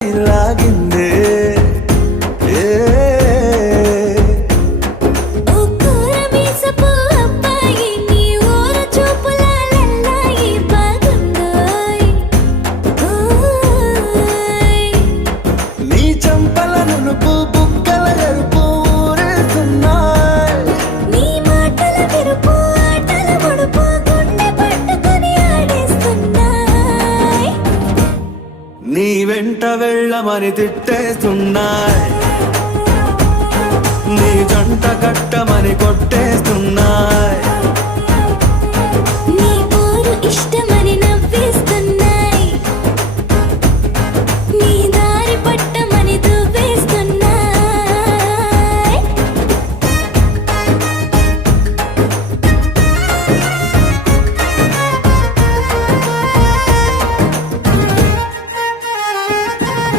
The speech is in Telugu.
లాగిందే నీ వెంట వెళ్ళమని తిట్టేస్తున్నాయ్, నీ జంట కట్టమని కొట్టేస్తున్నాయ్, నీ పోరు ఇష్టమని